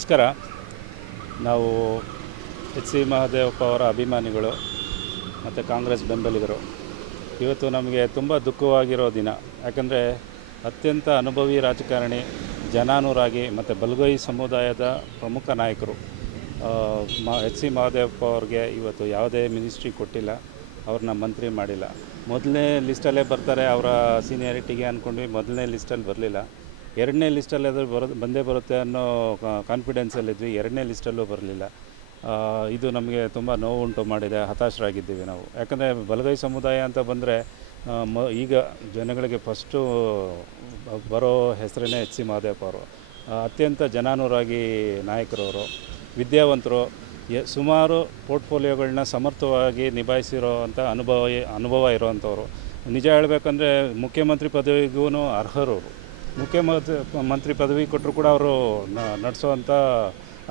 ನಮಸ್ಕಾರ. ನಾವು H C Mahadevappa ಅವರ ಅಭಿಮಾನಿಗಳು ಮತ್ತು ಕಾಂಗ್ರೆಸ್ ಬೆಂಬಲಿಗರು. ಇವತ್ತು ನಮಗೆ ತುಂಬ ದುಃಖವಾಗಿರೋ ದಿನ. ಯಾಕಂದರೆ ಅತ್ಯಂತ ಅನುಭವಿ ರಾಜಕಾರಣಿ, ಜನಾನುರಾಗಿ ಮತ್ತು ಬಲಗೈ ಸಮುದಾಯದ ಪ್ರಮುಖ ನಾಯಕರು ಎಚ್ ಸಿ ಮಹದೇವಪ್ಪ ಅವ್ರಿಗೆ ಇವತ್ತು ಯಾವುದೇ ಮಿನಿಸ್ಟ್ರಿ ಕೊಟ್ಟಿಲ್ಲ, ಅವ್ರನ್ನ ಮಂತ್ರಿ ಮಾಡಿಲ್ಲ. ಮೊದಲನೇ ಲಿಸ್ಟಲ್ಲೇ ಬರ್ತಾರೆ ಅವರ ಸೀನಿಯಾರಿಟಿಗೆ ಅಂದ್ಕೊಂಡ್ವಿ. ಮೊದಲನೇ ಲಿಸ್ಟಲ್ಲಿ ಬರಲಿಲ್ಲ. ಎರಡನೇ ಲಿಸ್ಟಲ್ಲಿ ಅದು ಬಂದೇ ಬರುತ್ತೆ ಅನ್ನೋ ಕಾನ್ಫಿಡೆನ್ಸಲ್ಲಿದ್ವಿ. ಎರಡನೇ ಲಿಸ್ಟಲ್ಲೂ ಬರಲಿಲ್ಲ. ಇದು ನಮಗೆ ತುಂಬ ನೋವುಂಟು ಮಾಡಿದೆ. ಹತಾಶರಾಗಿದ್ದೀವಿ ನಾವು. ಯಾಕಂದರೆ ಬಲಗೈ ಸಮುದಾಯ ಅಂತ ಬಂದರೆ ಈಗ ಜನಗಳಿಗೆ ಫಸ್ಟು ಬರೋ ಹೆಸರೇ ಎಚ್ ಸಿ ಮಹದೇವಪ್ಪ ಅವರು. ಅತ್ಯಂತ ಜನಾನುರಾಗಿ ನಾಯಕರವರು, ವಿದ್ಯಾವಂತರು, ಸುಮಾರು ಪೋರ್ಟ್ಫೋಲಿಯೋಗಳನ್ನ ಸಮರ್ಥವಾಗಿ ನಿಭಾಯಿಸಿರೋ ಅಂಥ ಅನುಭವ ಇರೋವಂಥವ್ರು. ನಿಜ ಹೇಳಬೇಕಂದ್ರೆ ಮುಖ್ಯಮಂತ್ರಿ ಪದವಿಗೂ ಅರ್ಹರು. ಮುಖ್ಯಮಂತ್ರಿ ಪದವಿ ಕೊಟ್ಟರು ಕೂಡ ಅವರು ನಡೆಸೋವಂಥ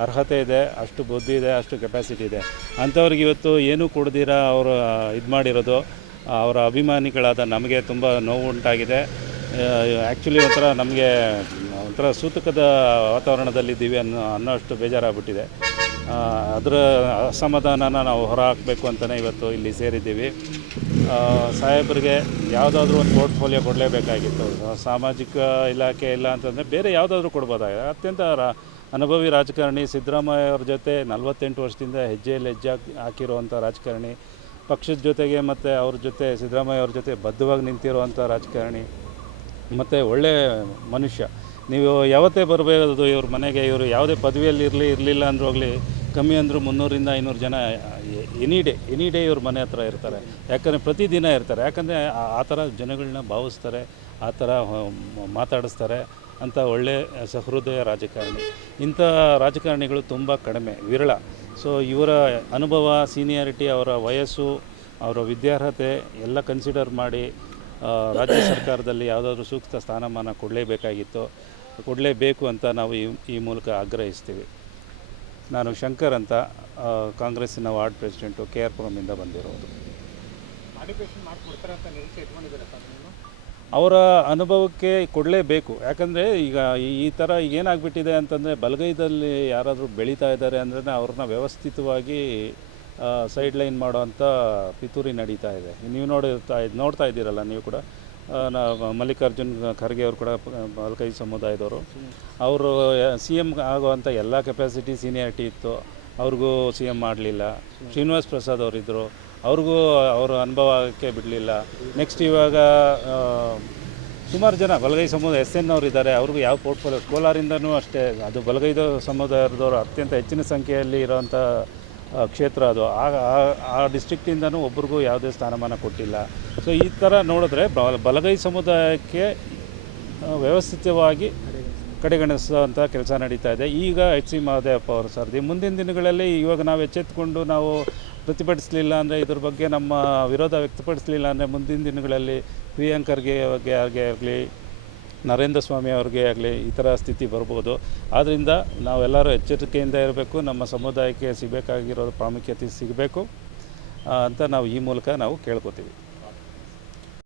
ಅರ್ಹತೆ ಇದೆ, ಅಷ್ಟು ಬುದ್ಧಿ ಇದೆ, ಅಷ್ಟು ಕೆಪಾಸಿಟಿ ಇದೆ. ಅಂಥವ್ರಿಗೆ ಇವತ್ತು ಏನೂ ಕೊಡ್ದಿರ ಅವರು ಇದು ಮಾಡಿರೋದು ಅವರ ಅಭಿಮಾನಿಗಳಾದ ನಮಗೆ ತುಂಬ ನೋವು ಉಂಟಾಗಿದೆ. ಆ್ಯಕ್ಚುಲಿ ನಮಗೆ ಒಂಥರ ಸೂತಕದ ವಾತಾವರಣದಲ್ಲಿದ್ದೀವಿ ಅನ್ನೋಷ್ಟು ಬೇಜಾರಾಗ್ಬಿಟ್ಟಿದೆ. ಅದರ ಅಸಮಾಧಾನನ ನಾವು ಹೊರ ಹಾಕಬೇಕು ಅಂತಲೇ ಇವತ್ತು ಇಲ್ಲಿ ಸೇರಿದ್ದೀವಿ. ಸಾಹೇಬರಿಗೆ ಯಾವುದಾದ್ರೂ ಒಂದು ಪೋರ್ಟ್ಫೋಲಿಯೋ ಕೊಡಲೇಬೇಕಾಗಿತ್ತು. ಸಾಮಾಜಿಕ ಇಲಾಖೆ ಇಲ್ಲ ಅಂತಂದರೆ ಬೇರೆ ಯಾವುದಾದ್ರೂ ಕೊಡ್ಬೋದಾಗಿದೆ. ಅತ್ಯಂತ ಅನುಭವಿ ರಾಜಕಾರಣಿ, ಸಿದ್ದರಾಮಯ್ಯ ಅವ್ರ ಜೊತೆ 48 ವರ್ಷದಿಂದ ಹೆಜ್ಜೆಯಲ್ಲಿ ಹೆಜ್ಜೆ ಹಾಕಿರುವಂಥ ರಾಜಕಾರಣಿ, ಪಕ್ಷದ ಜೊತೆಗೆ ಮತ್ತು ಅವ್ರ ಜೊತೆ ಸಿದ್ದರಾಮಯ್ಯ ಅವ್ರ ಜೊತೆ ಬದ್ಧವಾಗಿ ನಿಂತಿರುವಂಥ ರಾಜಕಾರಣಿ ಮತ್ತು ಒಳ್ಳೆಯ ಮನುಷ್ಯ. ನೀವು ಯಾವತ್ತೇ ಬರಬೇಕು ಇವ್ರ ಮನೆಗೆ, ಇವರು ಯಾವುದೇ ಪದವಿಯಲ್ಲಿ ಇರಲಿಲ್ಲ ಅಂದ್ರೂ ಹೋಗಲಿ, ಕಮ್ಮಿ ಅಂದರೂ 300-500 ಜನ ಎನಿ ಡೇ ಇವ್ರ ಮನೆ ಹತ್ರ ಇರ್ತಾರೆ. ಯಾಕಂದರೆ ಪ್ರತಿದಿನ ಇರ್ತಾರೆ. ಯಾಕಂದರೆ ಆ ಥರ ಜನಗಳನ್ನ ಭಾವಿಸ್ತಾರೆ, ಆ ಥರ ಮಾತಾಡಿಸ್ತಾರೆ ಅಂತ ಒಳ್ಳೆ ಸಹೃದಯ ರಾಜಕಾರಣಿ. ಇಂಥ ರಾಜಕಾರಣಿಗಳು ತುಂಬ ಕಡಿಮೆ, ವಿರಳ. ಸೊ ಇವರ ಅನುಭವ, ಸೀನಿಯಾರಿಟಿ, ಅವರ ವಯಸ್ಸು, ಅವರ ವಿದ್ಯಾರ್ಹತೆ ಎಲ್ಲ ಕನ್ಸಿಡರ್ ಮಾಡಿ ರಾಜ್ಯ ಸರ್ಕಾರದಲ್ಲಿ ಯಾವುದಾದ್ರೂ ಸೂಕ್ತ ಸ್ಥಾನಮಾನ ಕೊಡಲೇಬೇಕು ಅಂತ ನಾವು ಈ ಮೂಲಕ ಆಗ್ರಹಿಸ್ತೀವಿ. ನಾನು ಶಂಕರ್ ಅಂತ, ಕಾಂಗ್ರೆಸ್ಸಿನ ವಾರ್ಡ್ ಪ್ರೆಸಿಡೆಂಟು, ಕೆ ಆರ್ ಪುರಮಿಂದ ಬಂದಿರೋದು. ಅವರ ಅನುಭವಕ್ಕೆ ಕೊಡಲೇಬೇಕು. ಯಾಕಂದರೆ ಈಗ ಈ ಥರ ಏನಾಗ್ಬಿಟ್ಟಿದೆ ಅಂತಂದರೆ, ಬಲಗೈದಲ್ಲಿ ಯಾರಾದರೂ ಬೆಳೀತಾ ಇದ್ದಾರೆ ಅಂದರೆ ಅವ್ರನ್ನ ವ್ಯವಸ್ಥಿತವಾಗಿ ಸೈಡ್ ಲೈನ್ ಮಾಡೋವಂಥ ಪಿತೂರಿ ನಡೀತಾ ಇದೆ. ನೀವು ನೋಡ್ತಾ ಇದ್ದೀರಲ್ಲ ನೀವು ಕೂಡ. ಮಲ್ಲಿಕಾರ್ಜುನ್ ಖರ್ಗೆ ಅವರು ಕೂಡ ಬಲಗೈ ಸಮುದಾಯದವರು. ಅವರು CM ಆಗುವಂಥ ಎಲ್ಲ ಕೆಪಾಸಿಟಿ, ಸೀನಿಯಾರಿಟಿ ಇತ್ತು. ಅವ್ರಿಗೂ CM ಮಾಡಲಿಲ್ಲ. ಶ್ರೀನಿವಾಸ್ ಪ್ರಸಾದ್ ಅವರಿದ್ದರು, ಅವ್ರಿಗೂ ಅವರ ಅನುಭವಕ್ಕೆ ಬಿಡಲಿಲ್ಲ. ನೆಕ್ಸ್ಟ್ ಇವಾಗ ಸುಮಾರು ಜನ ಬಲಗೈ ಸಮುದಾಯ SN ಅವರು ಇದ್ದಾರೆ, ಅವ್ರಿಗೂ ಯಾವ ಪೋರ್ಟ್ಫೋಲಿಯೋ, ಕೋಲಾರಿಂದನೂ ಅಷ್ಟೇ, ಅದು ಬಲಗೈದ ಸಮುದಾಯದವರು ಅತ್ಯಂತ ಹೆಚ್ಚಿನ ಸಂಖ್ಯೆಯಲ್ಲಿ ಇರೋವಂಥ ಕ್ಷೇತ್ರ ಅದು. ಆ ಡಿಸ್ಟ್ರಿಕ್ಟಿಂದನೂ ಒಬ್ರಿಗೂ ಯಾವುದೇ ಸ್ಥಾನಮಾನ ಕೊಟ್ಟಿಲ್ಲ. ಸೊ ಈ ಥರ ನೋಡಿದ್ರೆ ಬಲಗೈ ಸಮುದಾಯಕ್ಕೆ ವ್ಯವಸ್ಥಿತವಾಗಿ ಕಡೆಗಣಿಸುವಂಥ ಕೆಲಸ ನಡೀತಾ ಇದೆ. ಈಗ ಎಚ್ ಸಿ ಮಹದೇವಪ್ಪ ಅವರು ಸರದಿ. ಮುಂದಿನ ದಿನಗಳಲ್ಲಿ ಇವಾಗ ನಾವು ಎಚ್ಚೆತ್ತುಕೊಂಡು ನಾವು ಪ್ರತಿಭಟಿಸಲಿಲ್ಲ ಅಂದರೆ, ಇದ್ರ ಬಗ್ಗೆ ನಮ್ಮ ವಿರೋಧ ವ್ಯಕ್ತಪಡಿಸಲಿಲ್ಲ ಅಂದರೆ, ಮುಂದಿನ ದಿನಗಳಲ್ಲಿ ಪ್ರಿಯಾಂಕ್ ಖರ್ಗೆ ಅವ್ರಿಗೆ ಆಗಲಿ, ನರೇಂದ್ರ ಸ್ವಾಮಿ ಅವ್ರಿಗೆ ಆಗಲಿ ಈ ಥರ ಸ್ಥಿತಿ ಬರ್ಬೋದು. ಆದ್ದರಿಂದ ನಾವೆಲ್ಲರೂ ಎಚ್ಚರಿಕೆಯಿಂದ ಇರಬೇಕು. ನಮ್ಮ ಸಮುದಾಯಕ್ಕೆ ಸಿಗಬೇಕಾಗಿರೋ ಪ್ರಾಮುಖ್ಯತೆ ಸಿಗಬೇಕು ಅಂತ ನಾವು ಈ ಮೂಲಕ ನಾವು ಕೇಳ್ಕೊತೀವಿ.